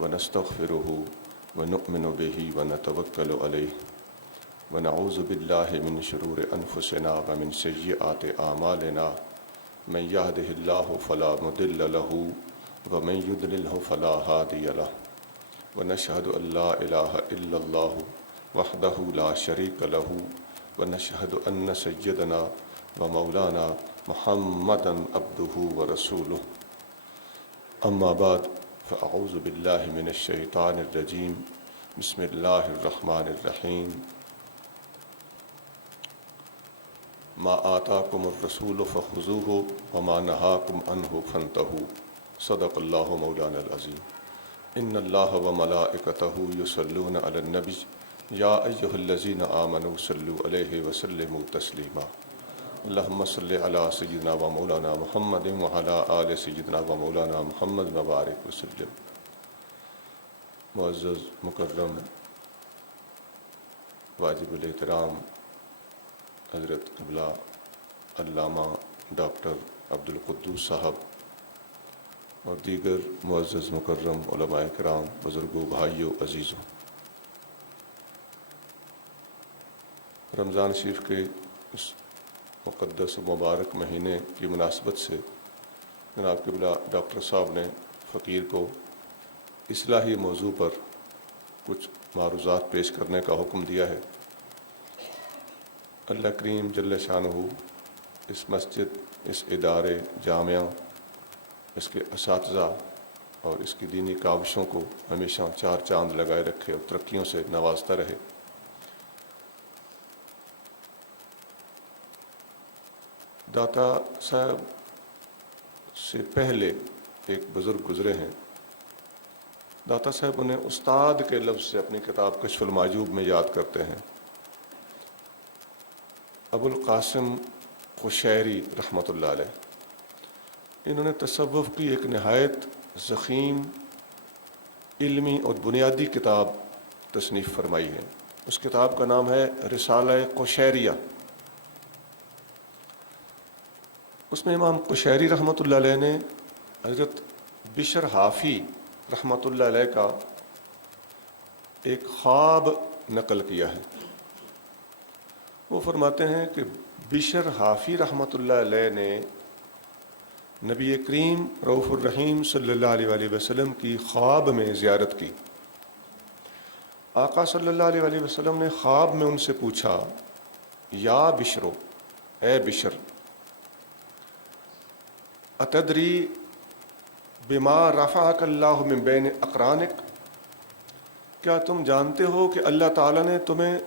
ونستغفره ونؤمن به ونتوكل عليه ونعوذ بالله من شرور أنفسنا ومن سيئات أعمالنا من يهده الله فلا مضل له ومن يضلله فلا هادي له ونشهد أن لا إله إلا الله وحده لا شريك له ونشهد أن سيدنا ومولانا محمدا عبده ورسوله أما بعد فأعوذ بالله من الشيطان الرجيم بسم الله الرحمن الرحيم ما آتاكم الرسول فخذوه وما نهاكم عنه فانتهوا صدق الله مولانا العظيم إن الله وملائكته يصلون على النبي يا أيها الذين آمنوا صلوا عليه وسلموا تسليما اللهم صل على سيدنا ومولانا محمد وعلى آل سيدنا ومولانا محمد وبارك وسلم. معزز مکرم واجب الاحترام حضرت قبلہ علامہ ڈاکٹر عبدالقدوس صاحب اور دیگر معزز مکرم علماء کرام، بزرگوں، بھائیوں، عزیزوں، رمضان شریف کے اس مقدس و مبارک مہینے کی مناسبت سے جناب قبلہ ڈاکٹر صاحب نے فقیر کو اصلاحی موضوع پر کچھ معروضات پیش کرنے کا حکم دیا ہے. اللہ کریم جل شانہ اس مسجد، اس ادارے جامعہ، اس کے اساتذہ اور اس کی دینی کاوشوں کو ہمیشہ چار چاند لگائے رکھے اور ترقیوں سے نوازتا رہے. داتا صاحب سے پہلے ایک بزرگ گزرے ہیں. داتا صاحب انہیں استاد کے لفظ سے اپنی کتاب کشف المعجوب میں یاد کرتے ہیں. ابو القاسم قشیری رحمۃ اللہ علیہ، انہوں نے تصوف کی ایک نہایت ضخیم علمی اور بنیادی کتاب تصنیف فرمائی ہے. اس کتاب کا نام ہے رسالہ قشیریہ. اس میں امام قشیری رحمۃ اللہ علیہ نے حضرت بشر حافی رحمۃ اللہ علیہ کا ایک خواب نقل کیا ہے. وہ فرماتے ہیں کہ بشر حافی رحمۃ اللہ علیہ نے نبی کریم رؤوف الرحیم صلی اللہ علیہ وآلہ وسلم کی خواب میں زیارت کی. آقا صلی اللہ علیہ وآلہ وسلم نے خواب میں ان سے پوچھا، یا بشرو، اے بشر، اتدری بما رفعک اللہ من بین اقرانک، کیا تم جانتے ہو کہ اللہ تعالیٰ نے تمہیں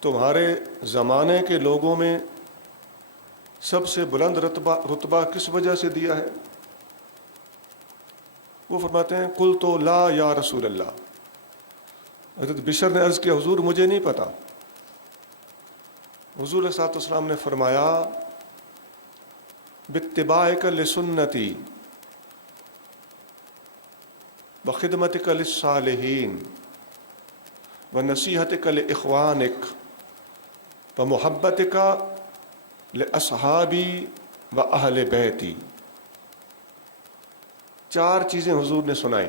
تمہارے زمانے کے لوگوں میں سب سے بلند رتبہ کس وجہ سے دیا ہے؟ وہ فرماتے ہیں قلت لا یا رسول اللہ. حضرت بشر نے عرض کیا، حضور مجھے نہیں پتا. حضور صلی اللہ علیہ وسلم نے فرمایا، باتباعک لسنتی وخدمتک للصالحین ونصیحتک لاخوانک ومحبتک لاصحابی واہل بیتی. چار چیزیں حضور نے سنائیں.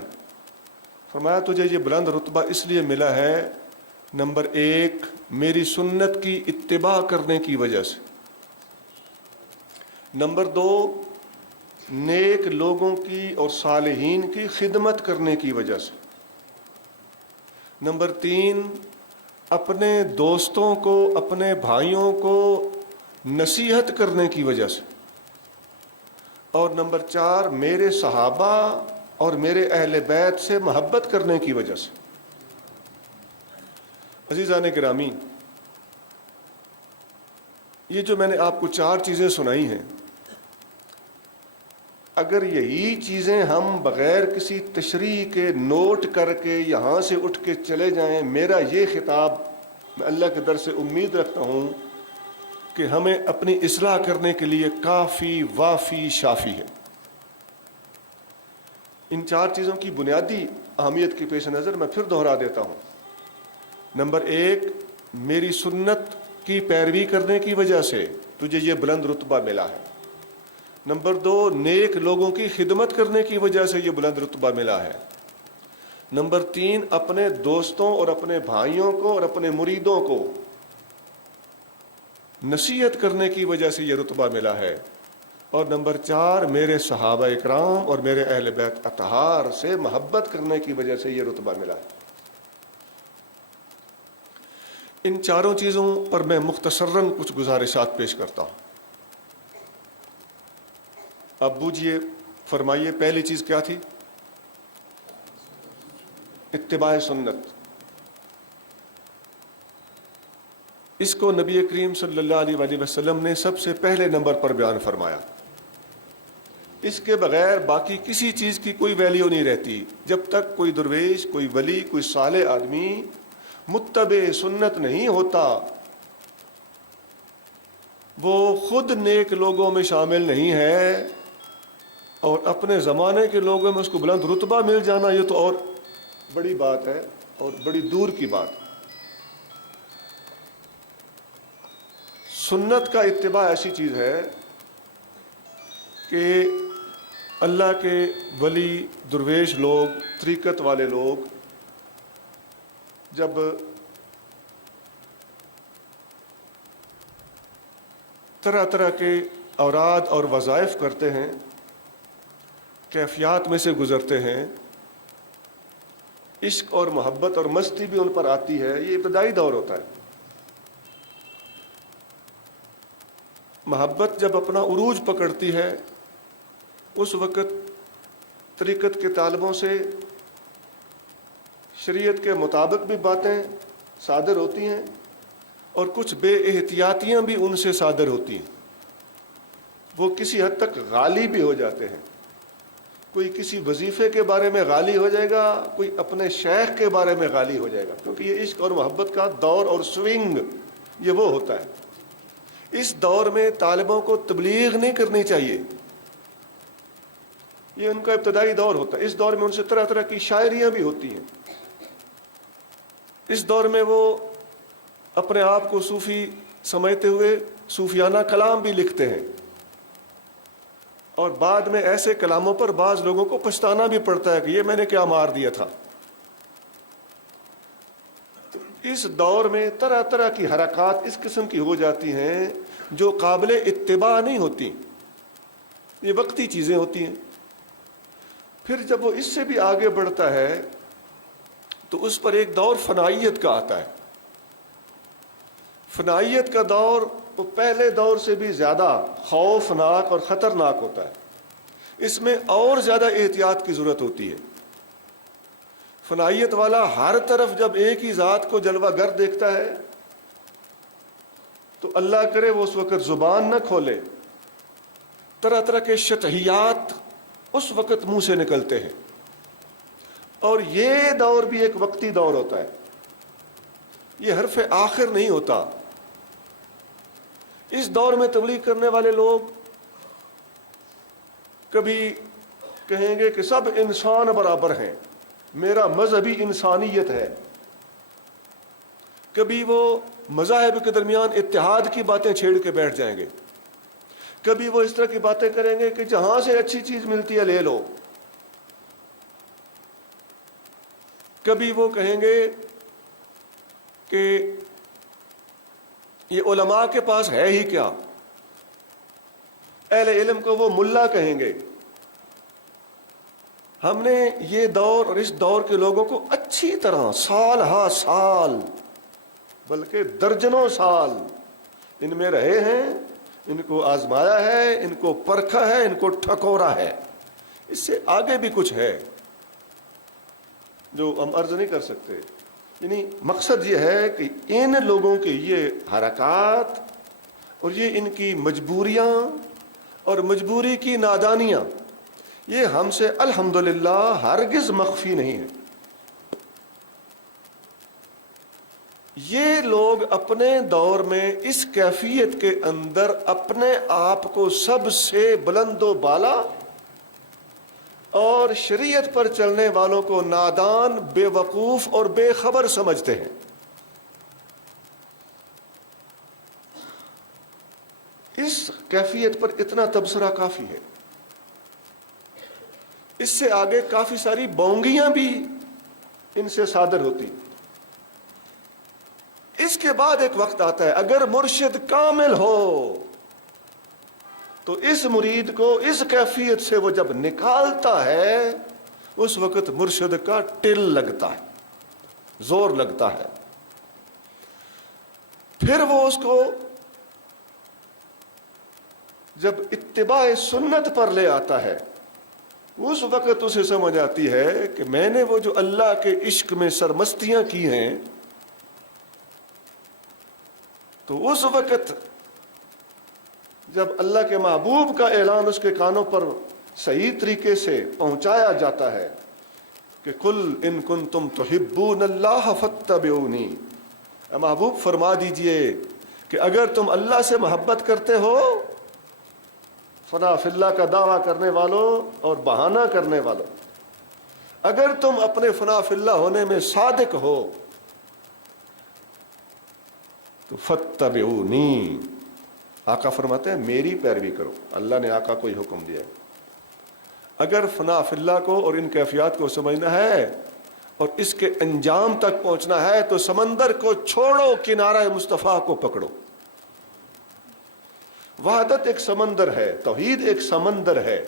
فرمایا تجھے یہ بلند رتبہ اس لیے ملا ہے، نمبر ایک، میری سنت کی اتباع کرنے کی وجہ سے. نمبر دو، نیک لوگوں کی اور صالحین کی خدمت کرنے کی وجہ سے. نمبر تین، اپنے دوستوں کو، اپنے بھائیوں کو نصیحت کرنے کی وجہ سے. اور نمبر چار، میرے صحابہ اور میرے اہل بیت سے محبت کرنے کی وجہ سے. عزیزان گرامی، یہ جو میں نے آپ کو چار چیزیں سنائی ہیں، اگر یہی چیزیں ہم بغیر کسی تشریح کے نوٹ کر کے یہاں سے اٹھ کے چلے جائیں، میرا یہ خطاب میں اللہ کے در سے امید رکھتا ہوں کہ ہمیں اپنی اصلاح کرنے کے لیے کافی وافی شافی ہے. ان چار چیزوں کی بنیادی اہمیت کے پیش نظر میں پھر دہرا دیتا ہوں. نمبر ایک، میری سنت کی پیروی کرنے کی وجہ سے تجھے یہ بلند رتبہ ملا ہے. نمبر دو، نیک لوگوں کی خدمت کرنے کی وجہ سے یہ بلند رتبہ ملا ہے. نمبر 3 اپنے دوستوں اور اپنے بھائیوں کو اور اپنے مریدوں کو نصیحت کرنے کی وجہ سے یہ رتبہ ملا ہے، اور نمبر 4 میرے صحابہ اکرام اور میرے اہل بیت اطہار سے محبت کرنے کی وجہ سے یہ رتبہ ملا ہے۔ ان چاروں چیزوں پر میں مختصراً کچھ گزارشات پیش کرتا ہوں۔ اب بوجھیے، فرمائیے، پہلی چیز کیا تھی؟ اتباع سنت۔ اس کو نبی کریم صلی اللہ علیہ وآلہ وسلم نے سب سے پہلے نمبر پر بیان فرمایا۔ اس کے بغیر باقی کسی چیز کی کوئی ویلیو نہیں رہتی۔ جب تک کوئی درویش، کوئی ولی، کوئی صالح آدمی متبع سنت نہیں ہوتا، وہ خود نیک لوگوں میں شامل نہیں ہے، اور اپنے زمانے کے لوگوں میں اس کو بلند رتبہ مل جانا، یہ تو اور بڑی بات ہے اور بڑی دور کی بات۔ سنت کا اتباع ایسی چیز ہے کہ اللہ کے ولی، درویش لوگ، طریقت والے لوگ جب طرح طرح کے اوراد اور وظائف کرتے ہیں، کیفیات میں سے گزرتے ہیں، عشق اور محبت اور مستی بھی ان پر آتی ہے۔ یہ ابتدائی دور ہوتا ہے۔ محبت جب اپنا عروج پکڑتی ہے، اس وقت طریقت کے طالبوں سے شریعت کے مطابق بھی باتیں صادر ہوتی ہیں، اور کچھ بے احتیاطیاں بھی ان سے صادر ہوتی ہیں۔ وہ کسی حد تک غالی بھی ہو جاتے ہیں۔ کوئی کسی وظیفے کے بارے میں غالی ہو جائے گا، کوئی اپنے شیخ کے بارے میں غالی ہو جائے گا، کیونکہ یہ عشق اور محبت کا دور اور سوئنگ یہ وہ ہوتا ہے۔ اس دور میں طالبوں کو تبلیغ نہیں کرنی چاہیے، یہ ان کا ابتدائی دور ہوتا ہے۔ اس دور میں ان سے طرح طرح کی شاعریاں بھی ہوتی ہیں۔ اس دور میں وہ اپنے آپ کو صوفی سمجھتے ہوئے صوفیانہ کلام بھی لکھتے ہیں، اور بعد میں ایسے کلاموں پر بعض لوگوں کو پچھتانا بھی پڑتا ہے کہ یہ میں نے کیا مار دیا تھا۔ اس دور میں طرح طرح کی حرکات اس قسم کی ہو جاتی ہیں جو قابل اتباع نہیں ہوتی، یہ وقتی چیزیں ہوتی ہیں۔ پھر جب وہ اس سے بھی آگے بڑھتا ہے تو اس پر ایک دور فنائیت کا آتا ہے۔ فنائیت کا دور وہ پہلے دور سے بھی زیادہ خوفناک اور خطرناک ہوتا ہے۔ اس میں اور زیادہ احتیاط کی ضرورت ہوتی ہے۔ فنائیت والا ہر طرف جب ایک ہی ذات کو جلوہ گر دیکھتا ہے تو اللہ کرے وہ اس وقت زبان نہ کھولے، طرح طرح کے شطحیات اس وقت منہ سے نکلتے ہیں۔ اور یہ دور بھی ایک وقتی دور ہوتا ہے، یہ حرف آخر نہیں ہوتا۔ اس دور میں تبلیغ کرنے والے لوگ کبھی کہیں گے کہ سب انسان برابر ہیں، میرا مذہبی انسانیت ہے۔ کبھی وہ مذاہب کے درمیان اتحاد کی باتیں چھیڑ کے بیٹھ جائیں گے، کبھی وہ اس طرح کی باتیں کریں گے کہ جہاں سے اچھی چیز ملتی ہے لے لو، کبھی وہ کہیں گے کہ یہ علماء کے پاس ہے ہی کیا، اہل علم کو وہ ملا کہیں گے۔ ہم نے یہ دور اور اس دور کے لوگوں کو اچھی طرح سال ہا سال بلکہ درجنوں سال ان میں رہے ہیں، ان کو آزمایا ہے، ان کو پرکھا ہے، ان کو ٹھکورا ہے۔ اس سے آگے بھی کچھ ہے جو ہم عرض نہیں کر سکتے۔ یعنی مقصد یہ ہے کہ ان لوگوں کے یہ حرکات اور یہ ان کی مجبوریاں اور مجبوری کی نادانیاں یہ ہم سے الحمدللہ ہرگز مخفی نہیں ہے۔ یہ لوگ اپنے دور میں اس کیفیت کے اندر اپنے آپ کو سب سے بلند و بالا اور شریعت پر چلنے والوں کو نادان، بے وقوف اور بے خبر سمجھتے ہیں۔ اس کیفیت پر اتنا تبصرہ کافی ہے۔ اس سے آگے کافی ساری بونگیاں بھی ان سے صادر ہوتی. اس کے بعد ایک وقت آتا ہے اگر مرشد کامل ہو تو اس مرید کو اس کیفیت سے وہ جب نکالتا ہے اس وقت مرشد کا ٹل لگتا ہے, زور لگتا ہے. پھر وہ اس کو جب اتباع سنت پر لے آتا ہے اس وقت اسے سمجھ آتی ہے کہ میں نے وہ جو اللہ کے عشق میں سرمستیاں کی ہیں تو اس وقت جب اللہ کے محبوب کا اعلان اس کے کانوں پر صحیح طریقے سے پہنچایا جاتا ہے کہ قل ان کنتم تحبون اللہ فاتبعونی, اے محبوب فرما دیجئے کہ اگر تم اللہ سے محبت کرتے ہو, فنا فی اللہ کا دعویٰ کرنے والوں اور بہانہ کرنے والوں, اگر تم اپنے فنا فی اللہ ہونے میں صادق ہو تو فاتبعونی, آقا فرماتے ہیں میری پیروی کرو. اللہ نے آقا کو ہی حکم دیا ہے. اگر فنا فی اللہ کو اور ان کیفیات کو سمجھنا ہے اور اس کے انجام تک پہنچنا ہے تو سمندر کو چھوڑو, کنارہ مصطفیٰ کو پکڑو. وحدت ایک سمندر ہے, توحید ایک سمندر ہے,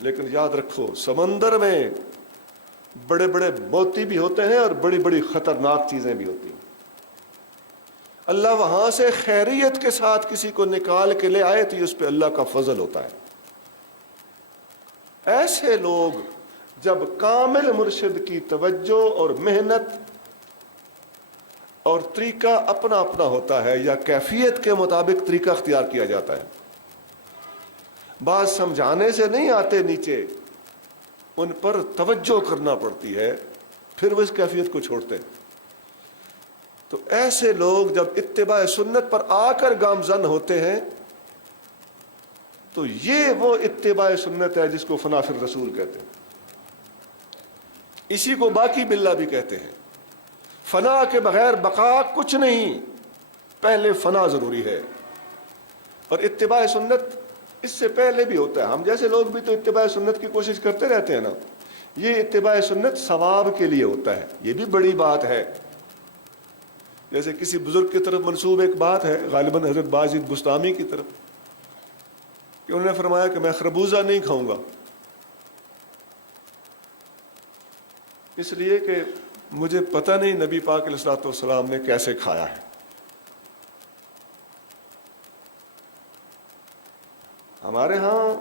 لیکن یاد رکھو سمندر میں بڑے بڑے موتی بھی ہوتے ہیں اور بڑی بڑی خطرناک چیزیں بھی ہوتی ہیں. اللہ وہاں سے خیریت کے ساتھ کسی کو نکال کے لے آئے تو یہ اس پہ اللہ کا فضل ہوتا ہے. ایسے لوگ جب کامل مرشد کی توجہ اور محنت اور طریقہ اپنا اپنا ہوتا ہے یا کیفیت کے مطابق طریقہ اختیار کیا جاتا ہے, بات سمجھانے سے نہیں آتے نیچے, ان پر توجہ کرنا پڑتی ہے, پھر وہ اس کیفیت کو چھوڑتے ہیں. تو ایسے لوگ جب اتباع سنت پر آ کر گامزن ہوتے ہیں تو یہ وہ اتباع سنت ہے جس کو فنا فی الرسول کہتے ہیں. اسی کو باقی باللہ بھی کہتے ہیں. فنا کے بغیر بقا کچھ نہیں, پہلے فنا ضروری ہے. اور اتباع سنت اس سے پہلے بھی ہوتا ہے. ہم جیسے لوگ بھی تو اتباع سنت کی کوشش کرتے رہتے ہیں نا. یہ اتباع سنت ثواب کے لیے ہوتا ہے, یہ بھی بڑی بات ہے. جیسے کسی بزرگ کی طرف منسوب ایک بات ہے, غالباً حضرت باجد بستامی کی طرف, کہ انہوں نے فرمایا کہ میں خربوزہ نہیں کھاؤں گا اس لیے کہ مجھے پتہ نہیں نبی پاک علیہ الصلوۃ والسلام نے کیسے کھایا ہے. ہمارے ہاں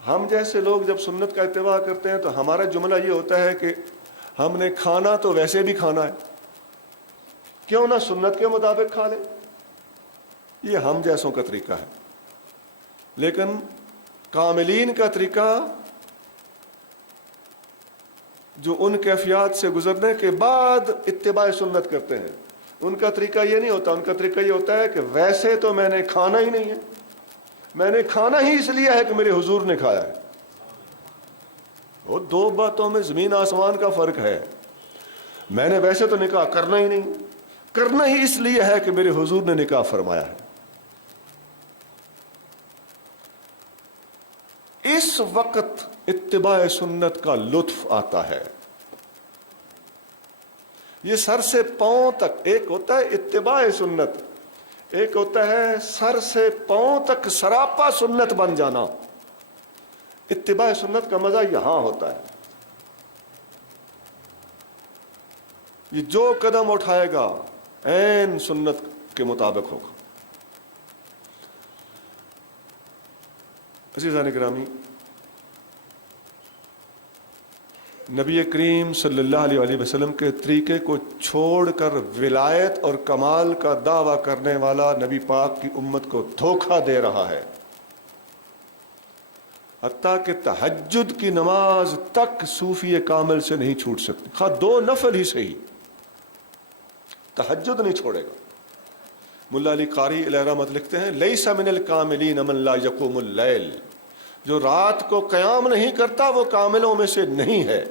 ہم جیسے لوگ جب سنت کا اتباع کرتے ہیں تو ہمارا جملہ یہ ہوتا ہے کہ ہم نے کھانا تو ویسے بھی کھانا ہے, کیوں نہ سنت کے مطابق کھا لیں. یہ ہم جیسوں کا طریقہ ہے. لیکن کاملین کا طریقہ جو ان کیفیات سے گزرنے کے بعد اتباع سنت کرتے ہیں, ان کا طریقہ یہ نہیں ہوتا. ان کا طریقہ یہ ہوتا ہے کہ ویسے تو میں نے کھانا ہی نہیں ہے, میں نے کھانا ہی اس لیے ہے کہ میرے حضور نے کھایا ہے. وہ دو باتوں میں زمین آسمان کا فرق ہے. میں نے ویسے تو نکاح کرنا ہی نہیں, کرنا ہی اس لیے ہے کہ میرے حضور نے نکاح فرمایا ہے. اس وقت اتباع سنت کا لطف آتا ہے. یہ سر سے پاؤں تک, ایک ہوتا ہے اتباع سنت, ایک ہوتا ہے سر سے پاؤں تک سراپا سنت بن جانا. اتباع سنت کا مزہ یہاں ہوتا ہے. یہ جو قدم اٹھائے گا عین سنت کے مطابق ہوگا. عزیزان گرامی, نبی کریم صلی اللہ علیہ وسلم کے طریقے کو چھوڑ کر ولایت اور کمال کا دعویٰ کرنے والا نبی پاک کی امت کو دھوکہ دے رہا ہے. حتیٰ کہ تہجد کی نماز تک صوفی کامل سے نہیں چھوٹ سکتی, خواہ 2 نفل ہی صحیح, تہجد نہیں چھوڑے گا. ملا علی قاری علیہ رحمت لکھتے ہیں لیس من الکاملین من لا یقوم اللیل, جو رات کو قیام نہیں کرتا وہ کاملوں میں سے نہیں ہے.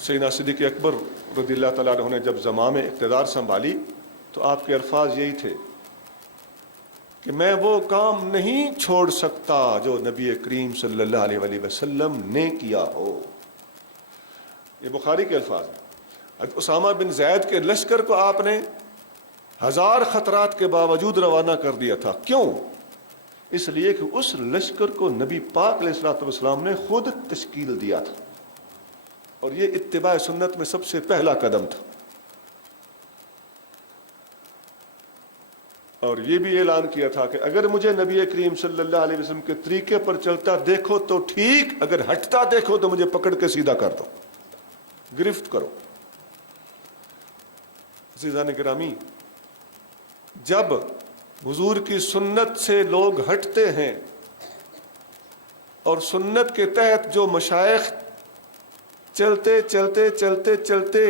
سیدنا صدیق اکبر رضی اللہ تعالیٰ عنہ نے جب زمام اقتدار سنبھالی تو آپ کے الفاظ یہی تھے کہ میں وہ کام نہیں چھوڑ سکتا جو نبی کریم صلی اللہ علیہ وسلم نے کیا ہو. یہ بخاری کے الفاظ ہیں. حضرت اسامہ بن زید کے لشکر کو آپ نے 1000 خطرات کے باوجود روانہ کر دیا تھا. کیوں؟ اس لیے کہ اس لشکر کو نبی پاک علیہ الصلوۃ والسلام نے خود تشکیل دیا تھا، اور یہ اتباع سنت میں سب سے پہلا قدم تھا. اور یہ بھی اعلان کیا تھا کہ اگر مجھے نبی کریم صلی اللہ علیہ وسلم کے طریقے پر چلتا دیکھو تو ٹھیک، اگر ہٹتا دیکھو تو مجھے پکڑ کے سیدھا کر دو، گرفت کرو. عزیزان گرامی، جب حضور کی سنت سے لوگ ہٹتے ہیں اور سنت کے تحت جو مشائخ چلتے چلتے چلتے چلتے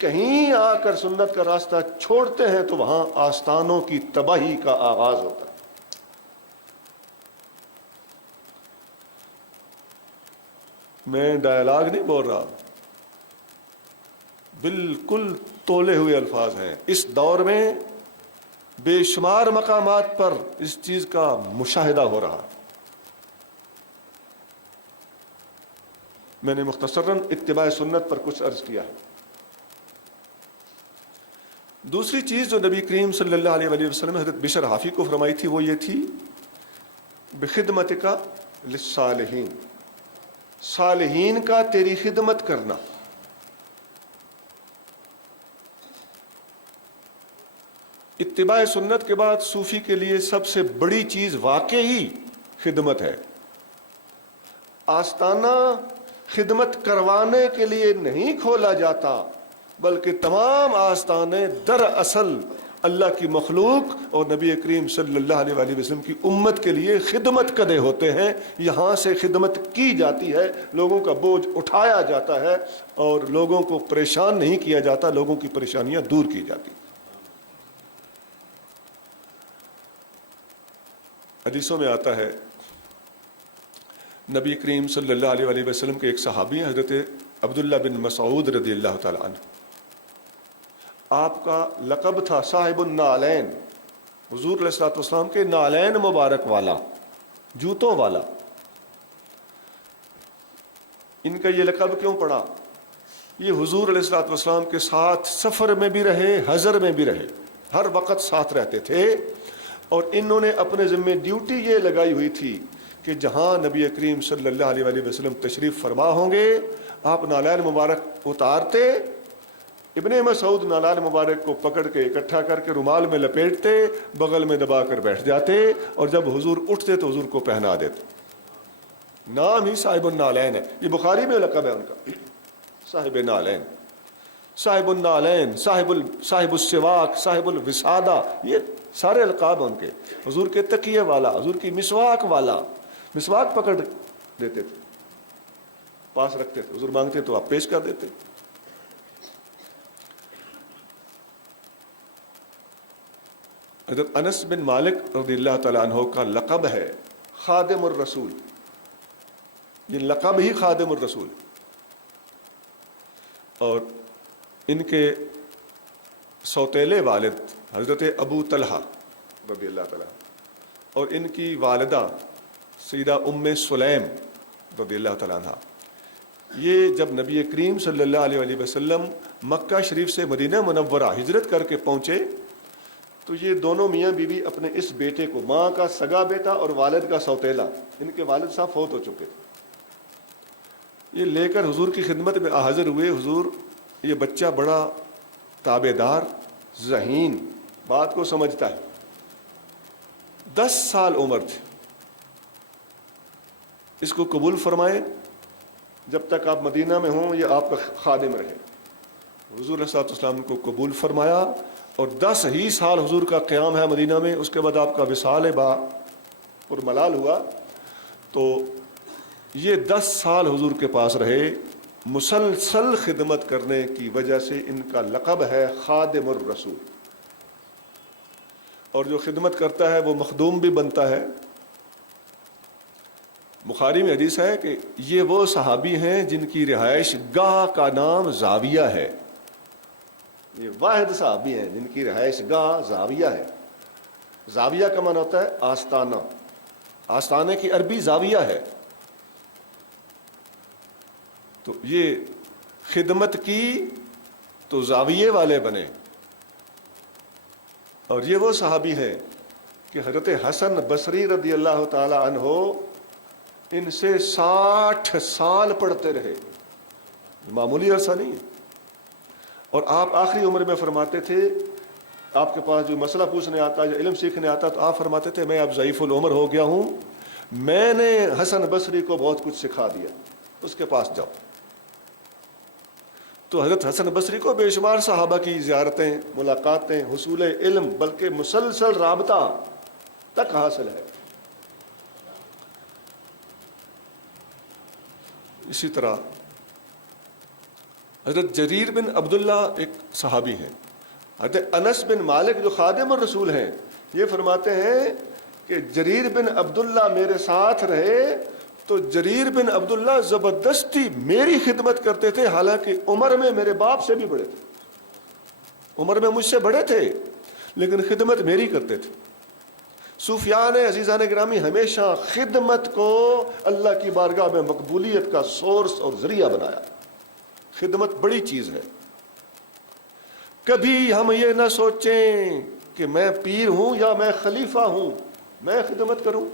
کہیں آ کر سنت کا راستہ چھوڑتے ہیں تو وہاں آستانوں کی تباہی کا آغاز ہوتا ہے. میں ڈائلاگ نہیں بول رہا، بالکل تولے ہوئے الفاظ ہیں. اس دور میں بے شمار مقامات پر اس چیز کا مشاہدہ ہو رہا. میں نے مختصراً اتباع سنت پر کچھ عرض کیا ہے. دوسری چیز جو نبی کریم صلی اللہ علیہ وسلم حضرت بشر حافی کو فرمائی تھی وہ یہ تھی بخدمتک للصالحین، صالحین کا تیری خدمت کرنا. اتباع سنت کے بعد صوفی کے لیے سب سے بڑی چیز واقعی خدمت ہے. آستانہ خدمت کروانے کے لیے نہیں کھولا جاتا، بلکہ تمام آستانے دراصل اللہ کی مخلوق اور نبی کریم صلی اللہ علیہ وسلم کی امت کے لیے خدمت کدے ہوتے ہیں. یہاں سے خدمت کی جاتی ہے، لوگوں کا بوجھ اٹھایا جاتا ہے اور لوگوں کو پریشان نہیں کیا جاتا، لوگوں کی پریشانیاں دور کی جاتی. حدیثوں میں آتا ہے نبی کریم صلی اللہ علیہ وسلم کے ایک صحابی ہیں حضرت عبداللہ بن مسعود رضی اللہ تعالی عنہ. آپ کا لقب تھا صاحب النعلین، حضور علیہ الصلوۃ والسلام کے نعلین مبارک والا، جوتوں والا. ان کا یہ لقب کیوں پڑا؟ یہ حضور علیہ الصلوۃ والسلام کے ساتھ سفر میں بھی رہے، حضر میں بھی رہے، ہر وقت ساتھ رہتے تھے. اور انہوں نے اپنے ذمہ ڈیوٹی یہ لگائی ہوئی تھی کہ جہاں نبی کریم صلی اللہ علیہ وسلم تشریف فرما ہوں گے آپ نالین مبارک اتارتے، ابن مسعود نالین مبارک کو پکڑ کے اکٹھا کر کے رومال میں لپیٹتے، بغل میں دبا کر بیٹھ جاتے، اور جب حضور اٹھتے تو حضور کو پہنا دیتے. نام ہی صاحب النعلین ہے. یہ بخاری میں لقب ہے ان کا، صاحب نعلین، صاحب النعلین، صاحب السواک، صاحب الوسادہ، یہ سارے القاب ان کے. حضور کے تکیے والا، حضور کی مسواک والا. مسواک پکڑ دیتے تھے، پاس رکھتے تھے، حضور مانگتے تو آپ پیش کر دیتے. حضرت انس بن مالک رضی اللہ تعالیٰ عنہ کا لقب ہے خادم الرسول. یہ لقب ہی خادم الرسول. اور ان کے سوتیلے والد حضرت ابو طلحہ رضی اللہ تعالیٰ اور ان کی والدہ سیدہ ام سلیم رضی اللہ تعالیٰ عنہ، یہ جب نبی کریم صلی اللہ علیہ وسلم مکہ شریف سے مدینہ منورہ ہجرت کر کے پہنچے تو یہ دونوں میاں بیوی اپنے اس بیٹے کو، ماں کا سگا بیٹا اور والد کا سوتیلا، ان کے والد صاحب فوت ہو چکے تھے، یہ لے کر حضور کی خدمت میں حاضر ہوئے. حضور یہ بچہ بڑا تابع دار، ذہین، بات کو سمجھتا ہے. 10 سال عمر تھے. اس کو قبول فرمائے، جب تک آپ مدینہ میں ہوں یہ آپ کا خادم رہے. حضور علیہ السلام کو قبول فرمایا اور 10 ہی سال حضور کا قیام ہے مدینہ میں. اس کے بعد آپ کا وصال با اور ملال ہوا تو یہ 10 سال حضور کے پاس رہے. مسلسل خدمت کرنے کی وجہ سے ان کا لقب ہے خادم الرسول. اور جو خدمت کرتا ہے وہ مخدوم بھی بنتا ہے. بخاری میں حدیث ہے کہ یہ وہ صحابی ہیں جن کی رہائش گاہ کا نام زاویہ ہے. یہ واحد صحابی ہیں جن کی رہائش گاہ زاویہ ہے. زاویہ کا معنی ہوتا ہے آستانہ، آستانے کی عربی زاویہ ہے. تو یہ خدمت کی تو زاویے والے بنے. اور یہ وہ صحابی ہیں کہ حضرت حسن بصری رضی اللہ تعالی عنہ ان سے 60 سال پڑھتے رہے، معمولی عرصہ نہیں ہے. اور آپ آخری عمر میں فرماتے تھے، آپ کے پاس جو مسئلہ پوچھنے آتا یا علم سیکھنے آتا تو آپ فرماتے تھے میں اب ضعیف العمر ہو گیا ہوں، میں نے حسن بصری کو بہت کچھ سکھا دیا، اس کے پاس جاؤ. تو حضرت حسن بصری کو بے شمار صحابہ کی زیارتیں، ملاقاتیں، حصول علم بلکہ مسلسل رابطہ تک حاصل ہے. اسی طرح حضرت جریر بن عبداللہ ایک صحابی ہیں. حضرت انس بن مالک جو خادم الرسول ہیں یہ فرماتے ہیں کہ جریر بن عبداللہ میرے ساتھ رہے تو جریر بن عبداللہ زبردستی میری خدمت کرتے تھے، حالانکہ عمر میں میرے باپ سے بھی بڑے تھے، عمر میں مجھ سے بڑے تھے لیکن خدمت میری کرتے تھے. صوفیان عزیزان گرامی ہمیشہ خدمت کو اللہ کی بارگاہ میں مقبولیت کا سورس اور ذریعہ بنایا. خدمت بڑی چیز ہے. کبھی ہم یہ نہ سوچیں کہ میں پیر ہوں یا میں خلیفہ ہوں میں خدمت کروں.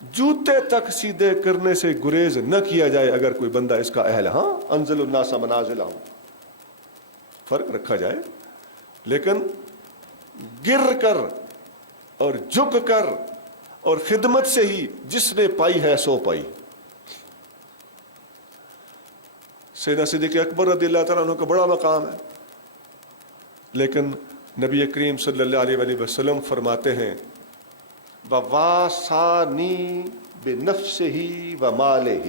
جوتے تک سیدھے کرنے سے گریز نہ کیا جائے اگر کوئی بندہ اس کا اہل. ہاں انزل الناس منازلہم، فرق رکھا جائے، لیکن گر کر اور جھک کر اور خدمت سے ہی جس نے پائی ہے سو پائی. سیدنا صدیق اکبر رضی اللہ تعالیٰ عنہ کا بڑا مقام ہے، لیکن نبی کریم صلی اللہ علیہ وآلہ وسلم فرماتے ہیں وَوَاسَانِي بِنَفْسِهِ وَمَالِهِ،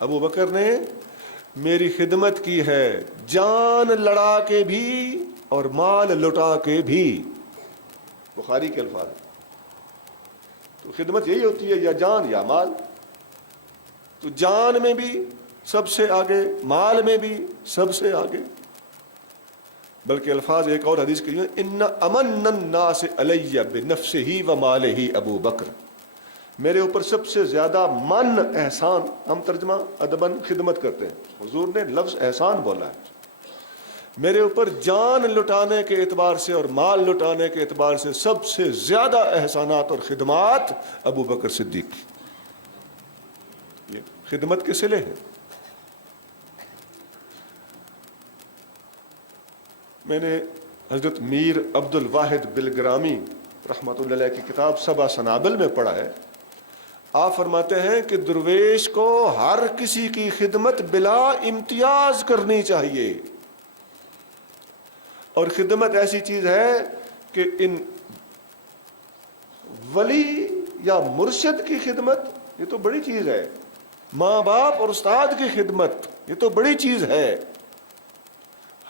ابو بکر نے میری خدمت کی ہے جان لڑا کے بھی اور مال لٹا کے بھی. بخاری کے الفاظ. تو خدمت یہی ہوتی ہے یا جان یا مال. تو جان میں بھی سب سے آگے، مال میں بھی سب سے آگے. بلکہ الفاظ ایک اور حدیث کی ان امن الناس علی بنفسہ ومالہ ابو بکر، میرے اوپر سب سے زیادہ من احسان، ہم ترجمہ ادباً خدمت کرتے ہیں، حضور نے لفظ احسان بولا ہے. میرے اوپر جان لٹانے کے اعتبار سے اور مال لٹانے کے اعتبار سے سب سے زیادہ احسانات اور خدمات ابو بکر صدیق. یہ خدمت کے صلے ہیں. میں نے حضرت میر عبد الواحد بلگرامی رحمۃ اللہ علیہ کی کتاب سبع سنابل میں پڑھا ہے. آپ فرماتے ہیں کہ درویش کو ہر کسی کی خدمت بلا امتیاز کرنی چاہیے. اور خدمت ایسی چیز ہے کہ ان ولی یا مرشد کی خدمت یہ تو بڑی چیز ہے، ماں باپ اور استاد کی خدمت یہ تو بڑی چیز ہے.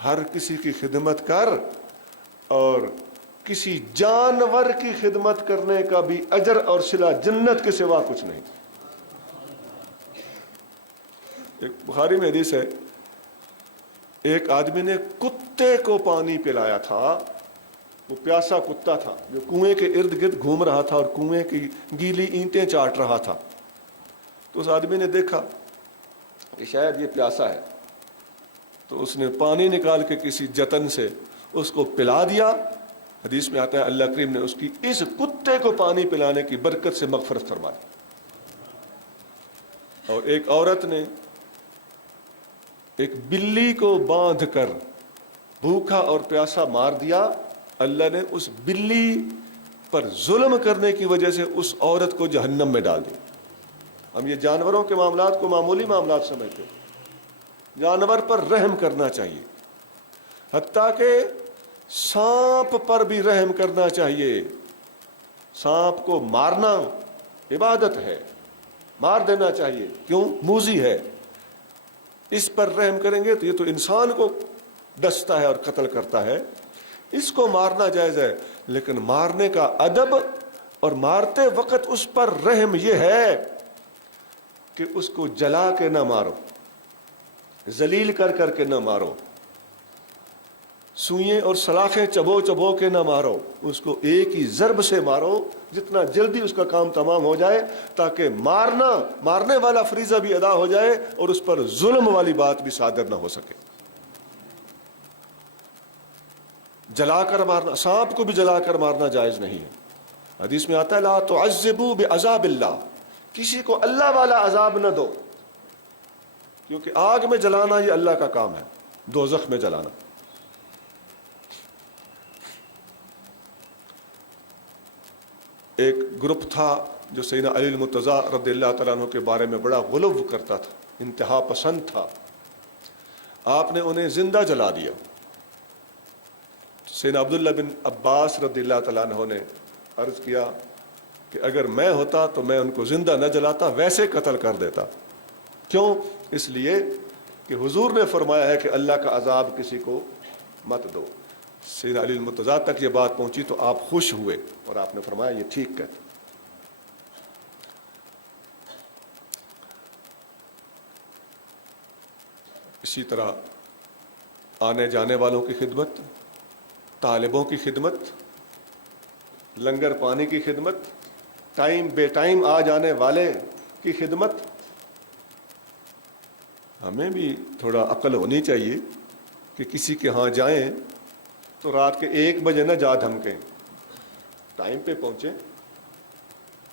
ہر کسی کی خدمت کر، اور کسی جانور کی خدمت کرنے کا بھی اجر اور صلہ جنت کے سوا کچھ نہیں. ایک بخاری میں حدیث ہے، ایک آدمی نے کتے کو پانی پلایا تھا. وہ پیاسا کتا تھا جو کنویں کے ارد گرد گھوم رہا تھا اور کنویں کی گیلی اینٹیں چاٹ رہا تھا. تو اس آدمی نے دیکھا کہ شاید یہ پیاسا ہے، تو اس نے پانی نکال کے کسی جتن سے اس کو پلا دیا. حدیث میں آتا ہے اللہ کریم نے اس کی اس کتے کو پانی پلانے کی برکت سے مغفرت فرمائی. اور ایک عورت نے ایک بلی کو باندھ کر بھوکا اور پیاسا مار دیا. اللہ نے اس بلی پر ظلم کرنے کی وجہ سے اس عورت کو جہنم میں ڈال دیا. ہم یہ جانوروں کے معاملات کو معمولی معاملات سمجھتے ہیں. جانور پر رحم کرنا چاہیے، حتیٰ کہ سانپ پر بھی رحم کرنا چاہیے. سانپ کو مارنا عبادت ہے، مار دینا چاہیے. کیوں؟ موذی ہے. اس پر رحم کریں گے تو یہ تو انسان کو ڈستا ہے اور قتل کرتا ہے، اس کو مارنا جائز ہے. لیکن مارنے کا ادب اور مارتے وقت اس پر رحم یہ ہے کہ اس کو جلا کے نہ مارو، ذلیل کر کر کے نہ مارو. سوئیں اور سلاخیں چبو چبو کے نہ مارو، اس کو ایک ہی ضرب سے مارو جتنا جلدی اس کا کام تمام ہو جائے، تاکہ مارنے والا فریضہ بھی ادا ہو جائے اور اس پر ظلم والی بات بھی صادر نہ ہو سکے۔ جلا کر مارنا، سانپ کو بھی جلا کر مارنا جائز نہیں ہے۔ حدیث میں آتا ہے لا تعذبوا بعذاب اللہ، کسی کو اللہ والا عذاب نہ دو، کیونکہ آگ میں جلانا یہ اللہ کا کام ہے، دوزخ میں جلانا۔ ایک گروپ تھا جو سیدنا علی المرتضیٰ رضی اللہ تعالیٰ عنہ کے بارے میں بڑا غلو کرتا تھا، انتہا پسند تھا۔ آپ نے انہیں زندہ جلا دیا۔ سیدنا عبداللہ بن عباس رضی اللہ تعالیٰ عنہ نے عرض کیا کہ اگر میں ہوتا تو میں ان کو زندہ نہ جلاتا، ویسے قتل کر دیتا۔ کیوں؟ اس لیے کہ حضور نے فرمایا ہے کہ اللہ کا عذاب کسی کو مت دو۔ سیدنا علی المرتضیٰ تک یہ بات پہنچی تو آپ خوش ہوئے اور آپ نے فرمایا یہ ٹھیک کہتے۔ اسی طرح آنے جانے والوں کی خدمت، طالبوں کی خدمت، لنگر پانی کی خدمت، ٹائم بے ٹائم آ جانے والے کی خدمت۔ ہمیں بھی تھوڑا عقل ہونی چاہیے کہ کسی کے ہاں جائیں تو رات کے 1 بجے نہ جا دھمکیں، ٹائم پہ پہنچیں،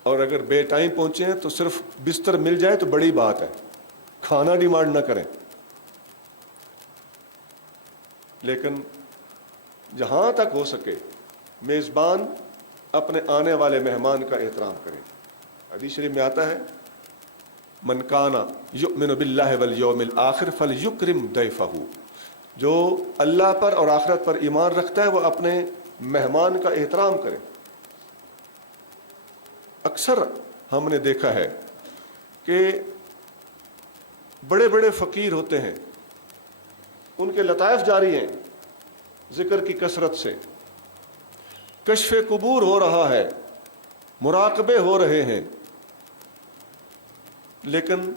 اور اگر بے ٹائم پہنچیں تو صرف بستر مل جائے تو بڑی بات ہے، کھانا ڈیمانڈ نہ کریں۔ لیکن جہاں تک ہو سکے میزبان اپنے آنے والے مہمان کا احترام کرے۔ حدیث شریف میں آتا ہے من کان یؤمن باللہ والیوم الآخر فلیکرم ضیفہ، جو اللہ پر اور آخرت پر ایمان رکھتا ہے وہ اپنے مہمان کا احترام کرے۔ اکثر ہم نے دیکھا ہے کہ بڑے بڑے فقیر ہوتے ہیں، ان کے لطائف جاری ہیں ذکر کی کثرت سے، کشف قبور ہو رہا ہے، مراقبے ہو رہے ہیں، لیکن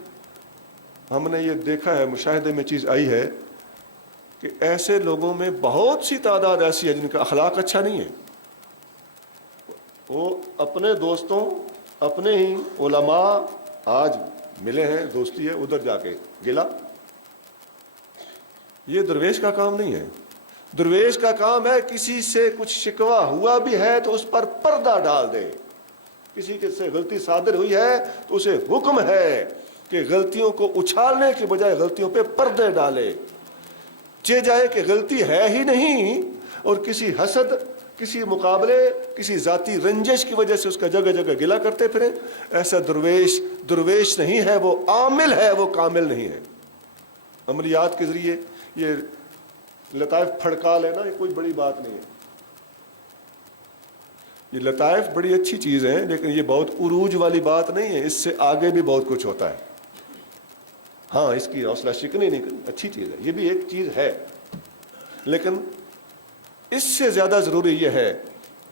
ہم نے یہ دیکھا ہے، مشاہدے میں چیز آئی ہے کہ ایسے لوگوں میں بہت سی تعداد ایسی ہے جن کا اخلاق اچھا نہیں ہے۔ وہ اپنے دوستوں، اپنے ہی علماء آج ملے ہیں، دوستی ہے، ادھر جا کے گلا۔ یہ درویش کا کام نہیں ہے۔ درویش کا کام ہے کسی سے کچھ شکوہ ہوا بھی ہے تو اس پر پردہ ڈال دے، کسی کے سے غلطی صادر ہوئی ہے تو اسے حکم ہے کہ غلطیوں کو اچھالنے کے بجائے غلطیوں پہ پردے ڈالے۔ چہ جائے کہ غلطی ہے ہی نہیں اور کسی حسد، کسی مقابلے، کسی ذاتی رنجش کی وجہ سے اس کا جگہ جگہ گلا کرتے پھریں، ایسا درویش نہیں ہے، وہ عامل ہے، وہ کامل نہیں ہے۔ عملیات کے ذریعے یہ لطائف پھڑکا لینا یہ کوئی بڑی بات نہیں ہے۔ یہ لطائف بڑی اچھی چیز ہے، لیکن یہ بہت عروج والی بات نہیں ہے، اس سے آگے بھی بہت کچھ ہوتا ہے۔ ہاں، اس کی حوصلہ شکنی نہیں کرنی، اچھی چیز ہے، یہ بھی ایک چیز ہے، لیکن اس سے زیادہ ضروری یہ ہے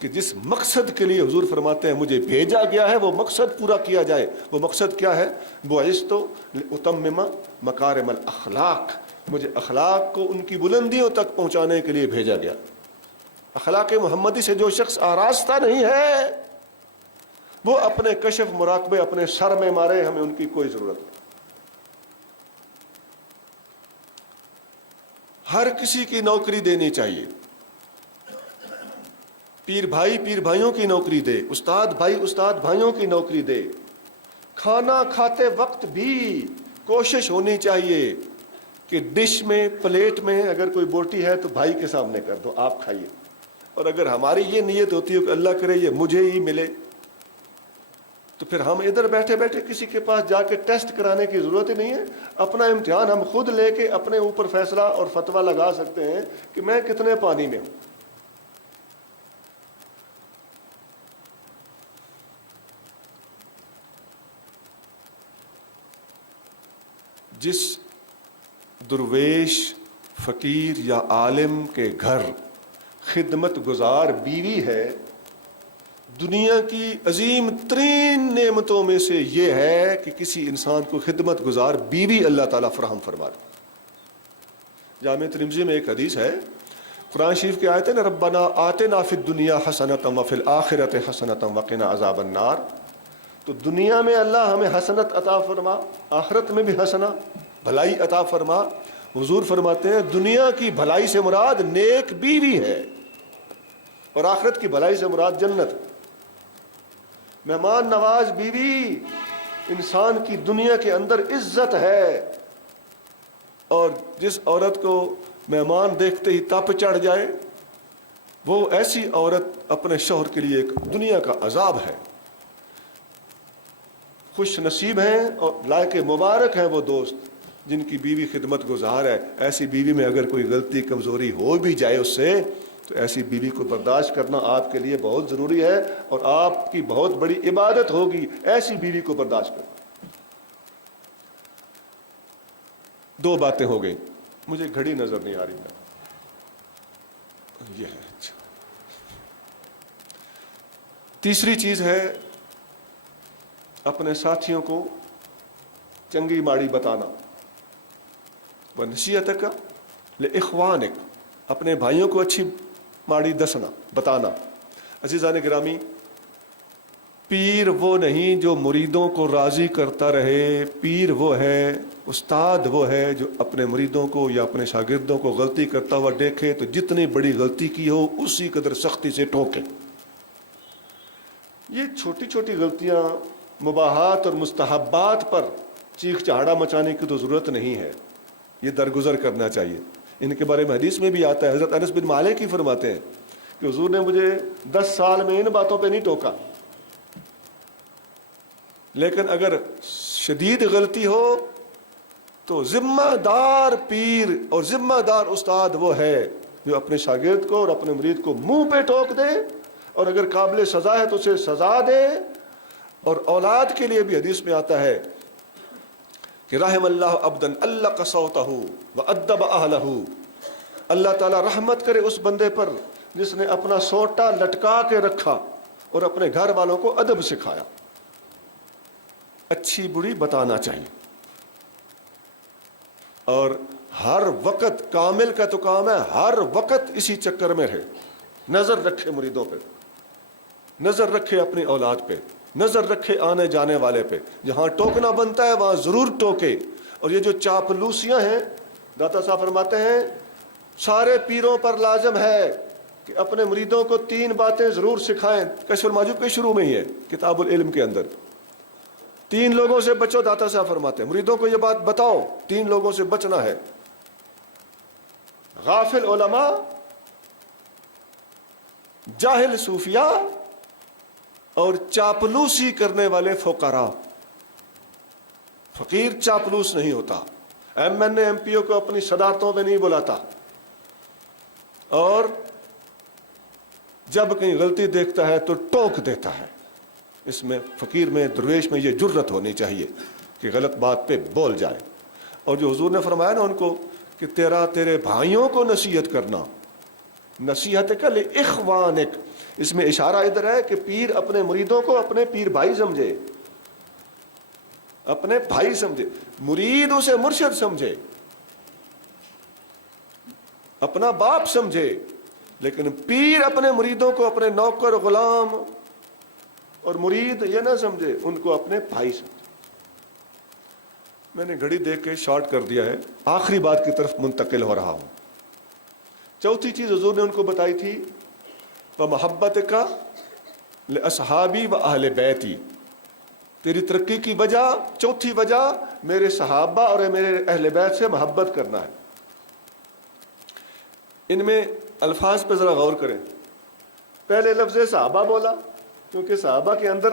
کہ جس مقصد کے لیے حضور فرماتے ہیں مجھے بھیجا گیا ہے وہ مقصد پورا کیا جائے۔ وہ مقصد کیا ہے؟ بعثت لأتمم مکارم الاخلاق، مجھے اخلاق کو ان کی بلندیوں تک پہنچانے کے لیے بھیجا گیا۔ اخلاق محمدی سے جو شخص آراستہ نہیں ہے وہ اپنے کشف مراقبے اپنے سر میں مارے، ہمیں ان کی کوئی ضرورت نہیں۔ ہر کسی کی نوکری دینی چاہیے، پیر بھائیوں کی نوکری دے، استاد بھائیوں کی نوکری دے۔ کھانا کھاتے وقت بھی کوشش ہونی چاہیے کہ ڈش میں، پلیٹ میں اگر کوئی بوٹی ہے تو بھائی کے سامنے کر دو، آپ کھائیے۔ اور اگر ہماری یہ نیت ہوتی ہے کہ اللہ کرے یہ مجھے ہی ملے، تو پھر ہم ادھر بیٹھے بیٹھے کسی کے پاس جا کے ٹیسٹ کرانے کی ضرورت ہی نہیں ہے۔ اپنا امتحان ہم خود لے کے اپنے اوپر فیصلہ اور فتویٰ لگا سکتے ہیں کہ میں کتنے پانی میں ہوں۔ جس درویش، فقیر یا عالم کے گھر خدمت گزار بیوی ہے، دنیا کی عظیم ترین نعمتوں میں سے یہ ہے کہ کسی انسان کو خدمت گزار بیوی اللہ تعالیٰ فراہم فرما دے۔ جامع ترمذی میں ایک حدیث ہے قرآن شریف کی آیت ہے نا، ربنا آتنا فی الدنیا حسنۃ وفی الآخرۃ حسنۃ وقنا عذاب النار. تو دنیا میں اللہ ہمیں حسنت عطا فرما، آخرت میں بھی حسنا بھلائی عطا فرما. حضور فرماتے ہیں دنیا کی بھلائی سے مراد نیک بیوی ہے اور آخرت کی بھلائی سے مراد جنت. مہمان نواز بیوی انسان کی دنیا کے اندر عزت ہے، اور جس عورت کو مہمان دیکھتے ہی تپ چڑھ جائے وہ ایسی عورت اپنے شوہر کے لیے ایک دنیا کا عذاب ہے. خوش نصیب ہیں اور لائق مبارک ہیں وہ دوست جن کی بیوی خدمت گزار ہے. ایسی بیوی میں اگر کوئی غلطی کمزوری ہو بھی جائے اس سے، تو ایسی بیوی کو برداشت کرنا آپ کے لیے بہت ضروری ہے، اور آپ کی بہت بڑی عبادت ہوگی ایسی بیوی کو برداشت کرنا. دو باتیں ہو گئی. مجھے گھڑی نظر نہیں آ رہی ہے، یہ ہے. اچھا، تیسری چیز ہے اپنے ساتھیوں کو چنگی ماڑی بتانا. وَنَصِیحَتَکَ لِإِخْوَانِکَ، اپنے بھائیوں کو اچھی ماڑی دسنا بتانا. عزیزان گرامی، پیر وہ نہیں جو مریدوں کو راضی کرتا رہے. پیر وہ ہے، استاد وہ ہے جو اپنے مریدوں کو یا اپنے شاگردوں کو غلطی کرتا ہوا دیکھے تو جتنی بڑی غلطی کی ہو اسی قدر سختی سے ٹوکے. یہ چھوٹی چھوٹی غلطیاں، مباحات اور مستحبات پر چیخ چہاڑا مچانے کی تو ضرورت نہیں ہے، یہ درگزر کرنا چاہیے. ان کے بارے میں حدیث میں بھی آتا ہے. حضرت انس بن مالک ہی فرماتے ہیں کہ حضور نے مجھے 10 سال میں ان باتوں پہ نہیں ٹوکا، لیکن اگر شدید غلطی ہو تو ذمہ دار پیر اور ذمہ دار استاد وہ ہے جو اپنے شاگرد کو اور اپنے مرید کو منہ پہ ٹوک دے، اور اگر قابل سزا ہے تو اسے سزا دے. اور اولاد کے لیے بھی حدیث میں آتا ہے کہ رحم اللہ عبدا علق صوتہ وادب اہلہ، اللہ تعالیٰ رحمت کرے اس بندے پر جس نے اپنا سوٹا لٹکا کے رکھا اور اپنے گھر والوں کو ادب سکھایا. اچھی بری بتانا چاہیے، اور ہر وقت کامل کا تو کام ہے ہر وقت اسی چکر میں رہے. نظر رکھے مریدوں پہ، نظر رکھے اپنی اولاد پہ، نظر رکھے آنے جانے والے پہ. جہاں ٹوکنا بنتا ہے وہاں ضرور ٹوکے. اور یہ جو چاپلوسیاں ہیں، داتا صاحب فرماتے ہیں سارے پیروں پر لازم ہے کہ اپنے مریدوں کو 3 باتیں ضرور سکھائیں. کشف المحجوب کے شروع میں ہی ہے کتاب العلم کے اندر. 3 لوگوں سے بچو، داتا صاحب فرماتے ہیں مریدوں کو یہ بات بتاؤ، 3 لوگوں سے بچنا ہے: غافل علماء، جاہل صوفیاء، اور چاپلوسی کرنے والے فقراء. فقیر چاپلوس نہیں ہوتا، M N A M P O کو اپنی صدارتوں پہ نہیں بلاتا، اور جب کہیں غلطی دیکھتا ہے تو ٹوک دیتا ہے. اس میں فقیر میں، درویش میں یہ جرت ہونی چاہیے کہ غلط بات پہ بول جائے. اور جو حضور نے فرمایا نا ان کو کہ تیرے بھائیوں کو نصیحت کرنا، نصیحت کا لِإِخْوَانِکَ، اس میں اشارہ ادھر ہے کہ پیر اپنے مریدوں کو اپنے پیر بھائی سمجھے، اپنے بھائی سمجھے. مرید اسے مرشد سمجھے، اپنا باپ سمجھے، لیکن پیر اپنے مریدوں کو اپنے نوکر غلام اور مرید یہ نہ سمجھے، ان کو اپنے بھائی سمجھے. میں نے گھڑی دیکھ کے شارٹ کر دیا ہے، آخری بات کی طرف منتقل ہو رہا ہوں. چوتھی چیز حضور نے ان کو بتائی تھی وَمَحَبَّتِكَ لِأَصْحَابِي وَأَهْلِ بَيْتِي، تیری ترقی کی وجہ، چوتھی وجہ میرے صحابہ اور میرے اہل بیت سے محبت کرنا ہے. ان میں الفاظ پہ ذرا غور کریں. پہلے لفظ صحابہ بولا کیونکہ صحابہ کے اندر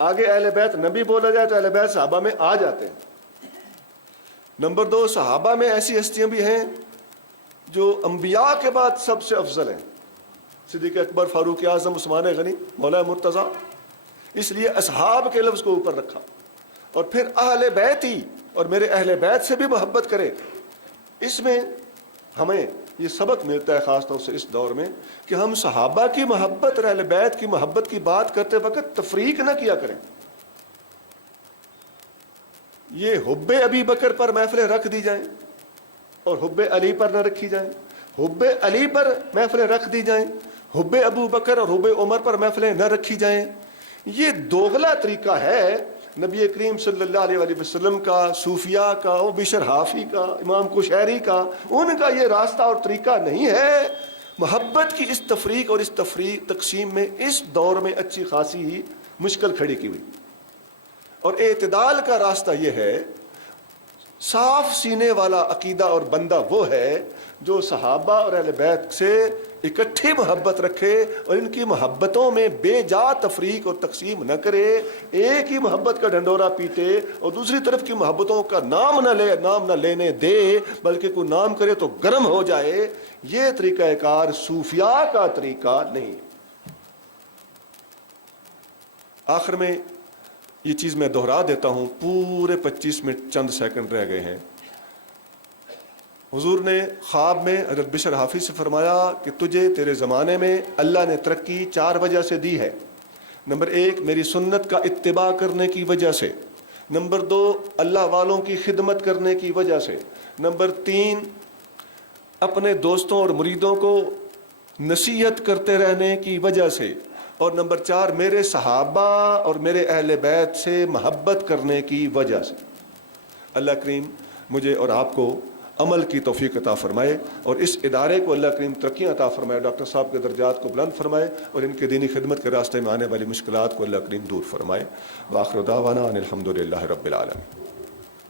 آگے اہل بیت نبی بولا جائے تو اہل بیت صحابہ میں آ جاتے ہیں. نمبر 2، صحابہ میں ایسی ہستیاں بھی ہیں جو انبیاء کے بعد سب سے افضل ہیں، صدیق اکبر، فاروق اعظم، عثمان غنی، مولا مرتضیٰ. اس لیے اصحاب کے لفظ کو اوپر رکھا. اور پھر اہل بیتی، اور میرے اہل بیت سے بھی محبت کرے. اس میں ہمیں یہ سبق ملتا ہے خاص طور سے اس دور میں کہ ہم صحابہ کی محبت اور اہل بیت کی محبت کی بات کرتے وقت تفریق نہ کیا کریں. یہ حب ابی بکر پر محفلیں رکھ دی جائیں اور حب علی پر نہ رکھی جائیں، حب علی پر محفلیں رکھ دی جائیں، حب ابو بکر اور حب عمر پر محفلیں نہ رکھی جائیں، یہ دوغلا طریقہ ہے نبی کریم صلی اللہ علیہ وآلہ وسلم کا، صوفیاء کا، وہ بشر حافی کا، امام کشیری کا، ان کا یہ راستہ اور طریقہ نہیں ہے۔ محبت کی اس تفریق اور اس تقسیم میں اس دور میں اچھی خاصی ہی مشکل کھڑی کی ہوئی، اور اعتدال کا راستہ یہ ہے، صاف سینے والا عقیدہ اور بندہ وہ ہے جو صحابہ اور اہل بیت سے اکٹھی محبت رکھے اور ان کی محبتوں میں بے جا تفریق اور تقسیم نہ کرے، ایک ہی محبت کا ڈھنڈورا پیٹے اور دوسری طرف کی محبتوں کا نام نہ لینے دے، بلکہ کوئی نام کرے تو گرم ہو جائے۔ یہ طریقہ کار صوفیاء کا طریقہ نہیں۔ آخر میں یہ چیز میں دہرا دیتا ہوں، پورے 25 منٹ چند سیکنڈ رہ گئے ہیں۔ حضور نے خواب میں حضرت بشر حافی سے فرمایا کہ تجھے تیرے زمانے میں اللہ نے ترقی 4 وجہ سے دی ہے۔ نمبر 1 میری سنت کا اتباع کرنے کی وجہ سے، نمبر 2 اللہ والوں کی خدمت کرنے کی وجہ سے، نمبر 3 اپنے دوستوں اور مریدوں کو نصیحت کرتے رہنے کی وجہ سے، اور نمبر 4 میرے صحابہ اور میرے اہل بیت سے محبت کرنے کی وجہ سے۔ اللہ کریم مجھے اور آپ کو عمل کی توفیق عطا فرمائے، اور اس ادارے کو اللہ کریم ترقیاں عطا فرمائے، ڈاکٹر صاحب کے درجات کو بلند فرمائے، اور ان کے دینی خدمت کے راستے میں آنے والی مشکلات کو اللہ کریم دور فرمائے۔ وآخر دعوانا ان الحمد للہ رب العالمین۔